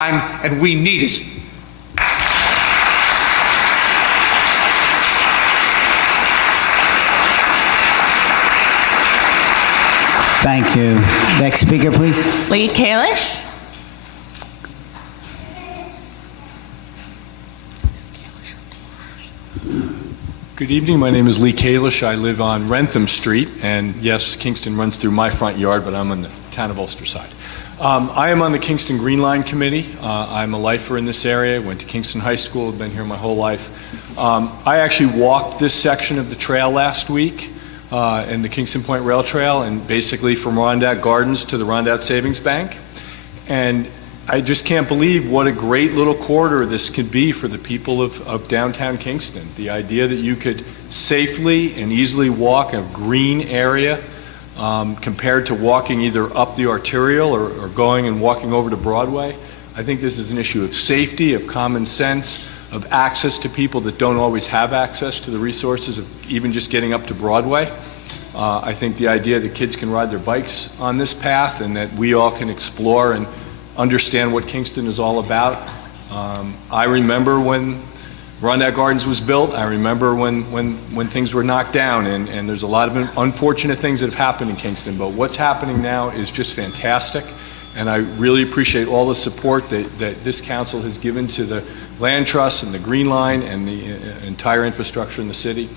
and we need it. Thank you. Next speaker, please. Lea Kalish. Good evening. My name is Lea Kalish. I live on Rentham Street, and yes, Kingston runs through my front yard, but I'm on the town of Ulster side. I am on the Kingston Green Line Committee. I'm a lifer in this area. Went to Kingston High School. Been here my whole life. I actually walked this section of the trail last week, in the Kingston Point Rail Trail, and basically from Rondat Gardens to the Rondat Savings Bank. And I just can't believe what a great little corridor this could be for the people of downtown Kingston. The idea that you could safely and easily walk a green area compared to walking either up the arterial or going and walking over to Broadway. I think this is an issue of safety, of common sense, of access to people that don't always have access to the resources of even just getting up to Broadway. I think the idea that kids can ride their bikes on this path and that we all can explore and understand what Kingston is all about. I remember when Rondat Gardens was built. I remember when things were knocked down, and there's a lot of unfortunate things that have happened in Kingston, but what's happening now is just fantastic, and I really appreciate all the support that this council has given to the Land Trust and the Green Line and the entire infrastructure in the city.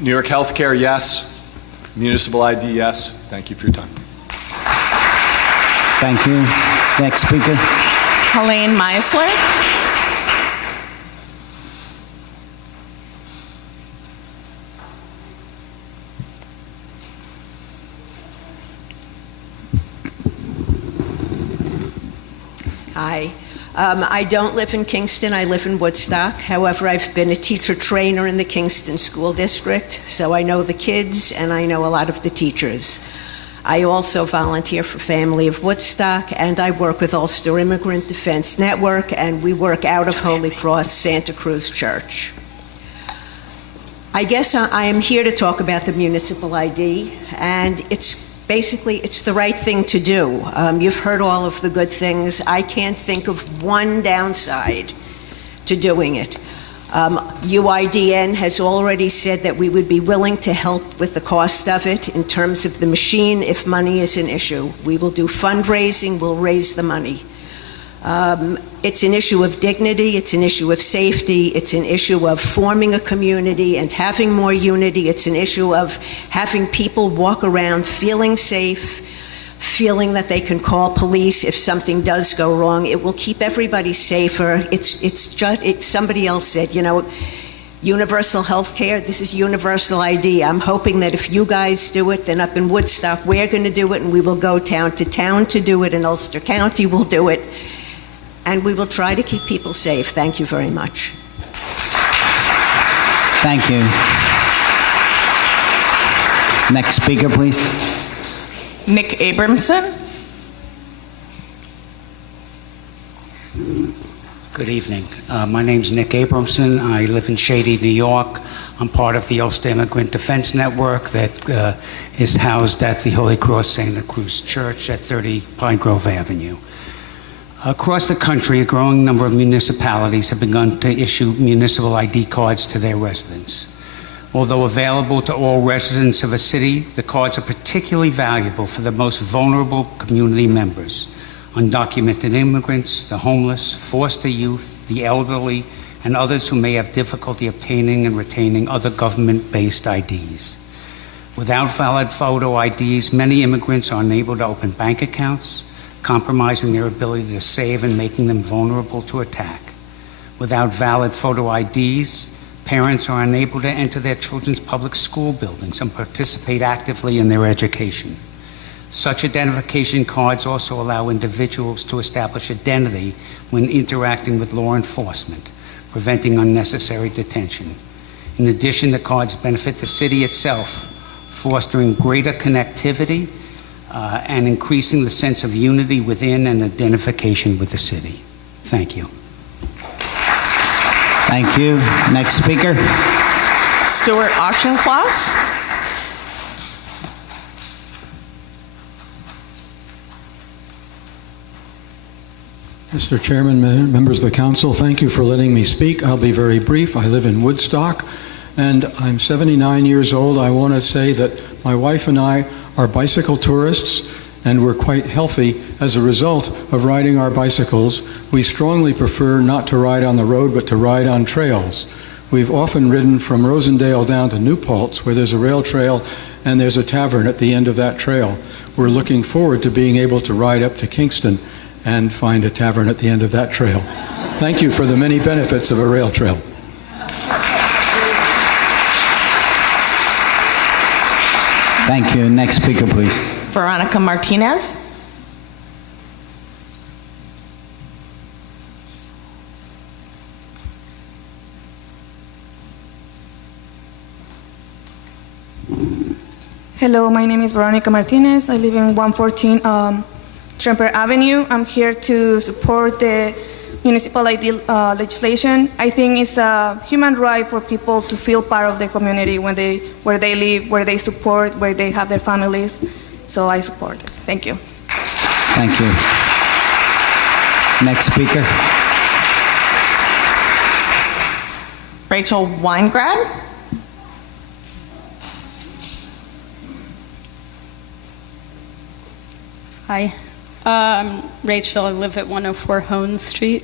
New York Healthcare, yes. Municipal ID, yes. Thank you for your time. Thank you. Next speaker. Helene Meisler. Hi. I don't live in Kingston, I live in Woodstock. However, I've been a teacher trainer in the Kingston School District, so I know the kids and I know a lot of the teachers. I also volunteer for Family of Woodstock, and I work with Ulster Immigrant Defense Network, and we work out of Holy Cross Santa Cruz Church. I guess I am here to talk about the municipal ID, and it's the right thing to do. You've heard all of the good things. I can't think of one downside to doing it. UIDN has already said that we would be willing to help with the cost of it in terms of the machine if money is an issue. We will do fundraising, we'll raise the money. It's an issue of dignity, it's an issue of safety, it's an issue of forming a community and having more unity, it's an issue of having people walk around feeling safe, feeling that they can call police if something does go wrong. It will keep everybody safer. Somebody else said, you know, universal health care, this is universal ID. I'm hoping that if you guys do it, then up in Woodstock, we're going to do it, and we will go town to do it, and Ulster County will do it, and we will try to keep people safe. Thank you very much. Thank you. Next speaker, please. Nick Abramson. Good evening. My name's Nick Abramson. I live in Shady, New York. I'm part of the Ulster Immigrant Defense Network that is housed at the Holy Cross Santa Cruz Church at 30 Pine Grove Avenue. Across the country, a growing number of municipalities have begun to issue municipal ID cards to their residents. Although available to all residents of a city, the cards are particularly valuable for the most vulnerable community members: undocumented immigrants, the homeless, foster youth, the elderly, and others who may have difficulty obtaining and retaining other government-based IDs. Without valid photo IDs, many immigrants are unable to open bank accounts, compromising their ability to save and making them vulnerable to attack. Without valid photo IDs, parents are unable to enter their children's public school buildings and participate actively in their education. Such identification cards also allow individuals to establish identity when interacting with law enforcement, preventing unnecessary detention. In addition, the cards benefit the city itself, fostering greater connectivity and increasing the sense of unity within and identification with the city. Thank you. Thank you. Next speaker. Stuart Auchincloss. Mr. Chairman, members of the council, thank you for letting me speak. I'll be very brief. I live in Woodstock, and I'm 79 years old. I want to say that my wife and I are bicycle tourists, and we're quite healthy as a result of riding our bicycles. We strongly prefer not to ride on the road, but to ride on trails. We've often ridden from Rosendale down to New Paltz, where there's a rail trail and there's a tavern at the end of that trail. We're looking forward to being able to ride up to Kingston and find a tavern at the end of that trail. Thank you for the many benefits of a rail trail. Thank you. Next speaker, please. Veronica Martinez. Hello, my name is Veronica Martinez. I live in 114 Tremper Avenue. I'm here to support the municipal ID legislation. I think it's a human right for people to feel part of the community where they live, where they support, where they have their families. So I support it. Thank you. Thank you. Next speaker. Rachel Winegran. Hi, I'm Rachel. I live at 104 Hone Street.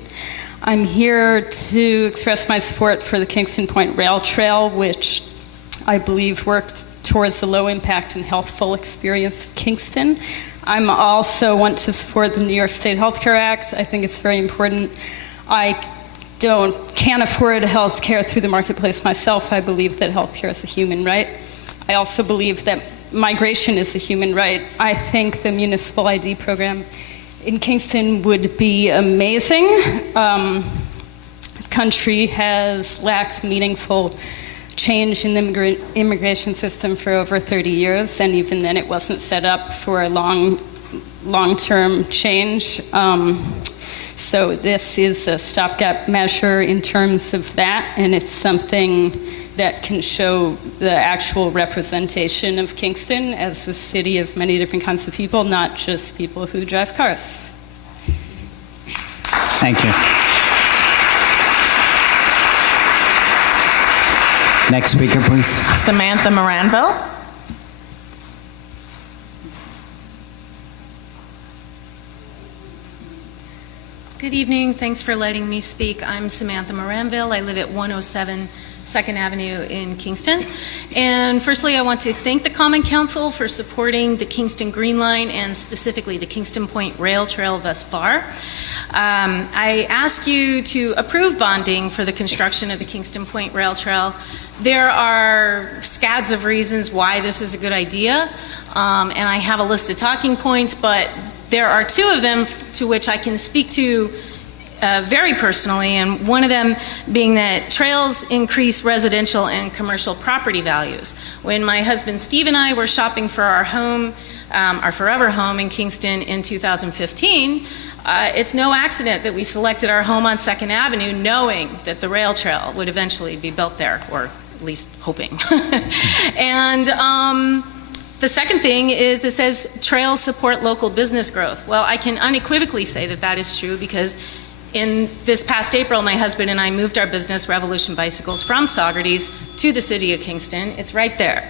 I'm here to express my support for the Kingston Point Rail Trail, which I believe worked towards the low impact and healthful experience of Kingston. I also want to support the New York State Healthcare Act. I think it's very important. I can't afford health care through the marketplace myself. I believe that health care is a human right. I also believe that migration is a human right. I think the municipal ID program in Kingston would be amazing. The country has lacked meaningful change in the immigration system for over 30 years, and even then it wasn't set up for a long-term change. So this is a stopgap measure in terms of that, and it's something that can show the actual representation of Kingston as a city of many different kinds of people, not just people who drive cars. Thank you. Next speaker, please. Samantha Moranville. Good evening. Thanks for letting me speak. I'm Samantha Moranville. I live at 107 2nd Avenue in Kingston. And firstly, I want to thank the Common Council for supporting the Kingston Green Line and specifically the Kingston Point Rail Trail thus far. I ask you to approve bonding for the construction of the Kingston Point Rail Trail. There are scads of reasons why this is a good idea, and I have a list of talking points, but there are two of them to which I can speak to very personally, and one of them being that trails increase residential and commercial property values. When my husband Steve and I were shopping for our home, our forever home in Kingston in 2015, it's no accident that we selected our home on 2nd Avenue knowing that the rail trail would eventually be built there, or at least hoping. And the second thing is it says trails support local business growth. Well, I can unequivocally say that that is true because in this past April, my husband and I moved our business, Revolution Bicycles, from Saugerties to the city of Kingston. It's right there.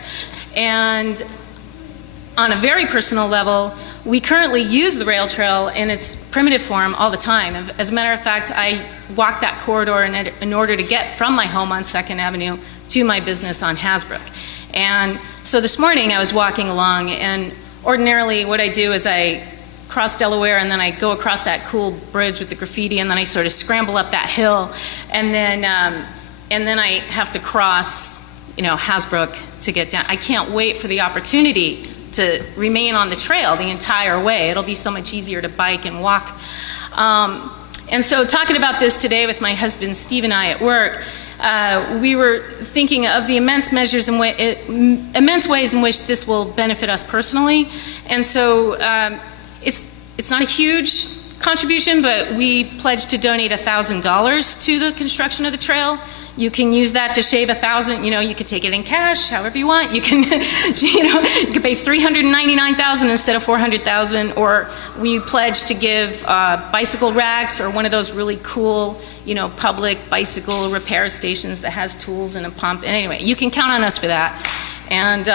And on a very personal level, we currently use the rail trail in its primitive form all the time. As a matter of fact, I walk that corridor in order to get from my home on 2nd Avenue to my business on Hasbrook. And so this morning I was walking along, and ordinarily what I do is I cross Delaware and then I go across that cool bridge with the graffiti, and then I sort of scramble up that hill, and then I have to cross, Hasbrook to get down. I can't wait for the opportunity to remain on the trail the entire way. It'll be so much easier to bike and walk. And so talking about this today with my husband Steve and I at work, we were thinking of the immense ways in which this will benefit us personally. And so it's not a huge contribution, but we pledged to donate $1,000 to the construction of the trail. You can use that to shave $1,000. You could take it in cash, however you want. You can, you could pay $399,000 instead of $400,000. Or we pledge to give bicycle racks, or one of those really cool, public bicycle repair stations that has tools and a pump. And anyway, you can count on us for that. And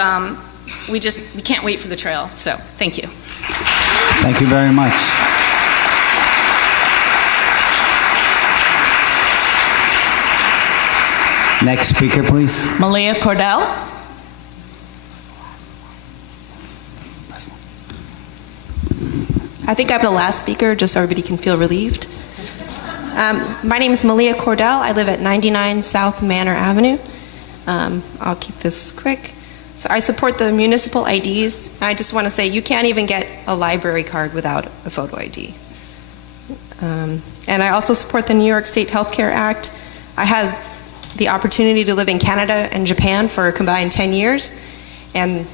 we can't wait for the trail. So thank you. Thank you very much. Next speaker, please. Malia Cordell. I think I'm the last speaker, just so everybody can feel relieved. My name is Malia Cordell. I live at 99 South Manor Avenue. I'll keep this quick. So I support the municipal IDs. And I just want to say you can't even get a library card without a photo ID. And I also support the New York State Healthcare Act. I had the opportunity to live in Canada and Japan for a combined 10 years. And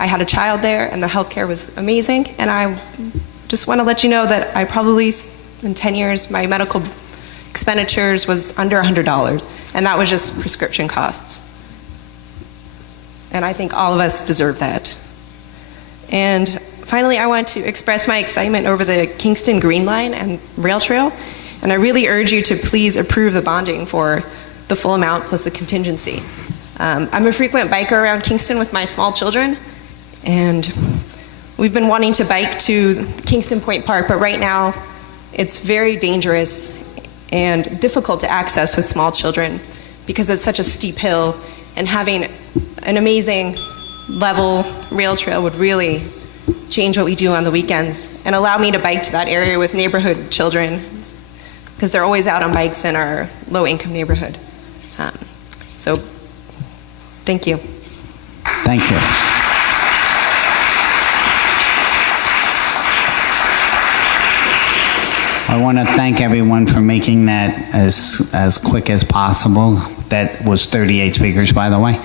I had a child there, and the healthcare was amazing. And I just want to let you know that I probably, in 10 years, my medical expenditures was under $100. And that was just prescription costs. And I think all of us deserve that. And finally, I want to express my excitement over the Kingston Green Line and Rail Trail. And I really urge you to please approve the bonding for the full amount plus the contingency. I'm a frequent biker around Kingston with my small children, and we've been wanting to bike to Kingston Point Park, but right now it's very dangerous and difficult to access with small children because it's such a steep hill, and having an amazing level rail trail would really change what we do on the weekends and allow me to bike to that area with neighborhood children, because they're always out on bikes in our low-income neighborhood. So, thank you. Thank you. I want to thank everyone for making that as quick as possible. That was 38 speakers, by the way.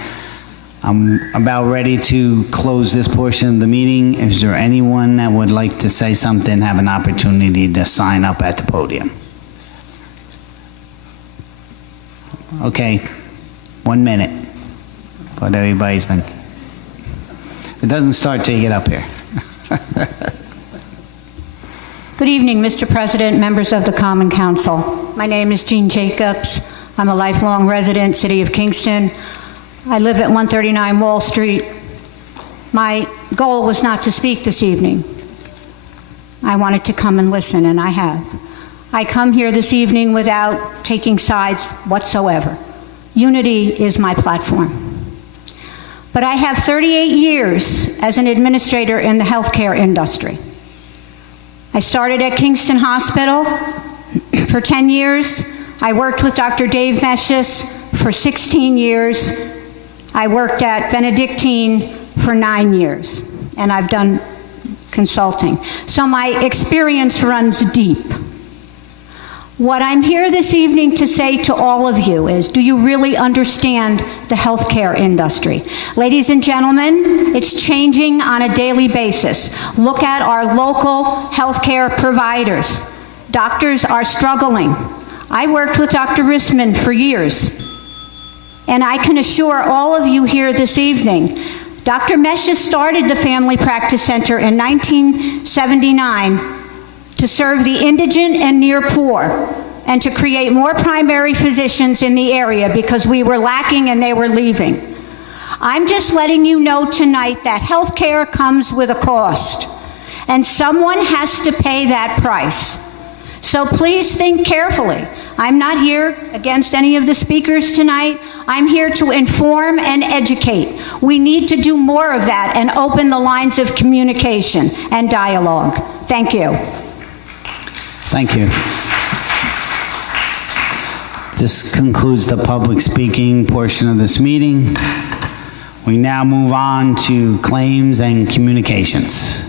I'm about ready to close this portion of the meeting. Is there anyone that would like to say something, have an opportunity to sign up at the podium? Okay, 1 minute. But everybody's been... It doesn't start till you get up here. Good evening, Mr. President, members of the Common Council. My name is Jean Jacobs. I'm a lifelong resident, City of Kingston. I live at 139 Wall Street. My goal was not to speak this evening. I wanted to come and listen, and I have. I come here this evening without taking sides whatsoever. Unity is my platform. But I have 38 years as an administrator in the healthcare industry. I started at Kingston Hospital for 10 years. I worked with Dr. Dave Meshis for 16 years. I worked at Benedictine for 9 years, and I've done consulting. So my experience runs deep. What I'm here this evening to say to all of you is, do you really understand the healthcare industry? Ladies and gentlemen, it's changing on a daily basis. Look at our local healthcare providers. Doctors are struggling. I worked with Dr. Rissman for years, and I can assure all of you here this evening, Dr. Meshis started the Family Practice Center in 1979 to serve the indigent and near poor, and to create more primary physicians in the area because we were lacking and they were leaving. I'm just letting you know tonight that health care comes with a cost, and someone has to pay that price. So please think carefully. I'm not here against any of the speakers tonight. I'm here to inform and educate. We need to do more of that and open the lines of communication and dialogue. Thank you. Thank you. This concludes the public speaking portion of this meeting. We now move on to claims and communications.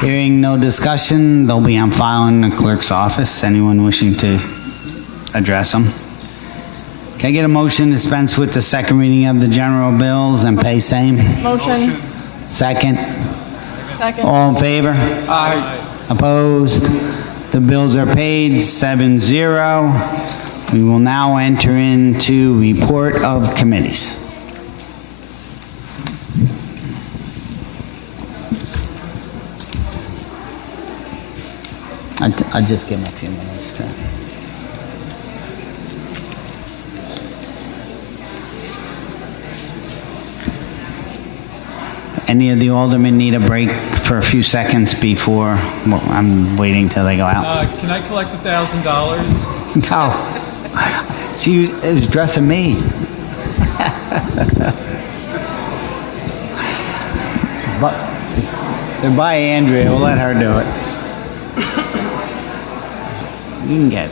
Hearing no discussion, they'll be on file in the clerk's office. Anyone wishing to address them? Can I get a motion to dispense with the second reading of the general bills and pay same? Motion. Second? Second. All in favor? Aye. Opposed? The bills are paid 7-0. We will now enter into report of committees. I'll just give him a few minutes to... Any of the aldermen need a break for a few seconds before, well, I'm waiting till they go out. Can I collect $1,000? No. She was dressing me. But they're by Andrea. We'll let her do it. You can get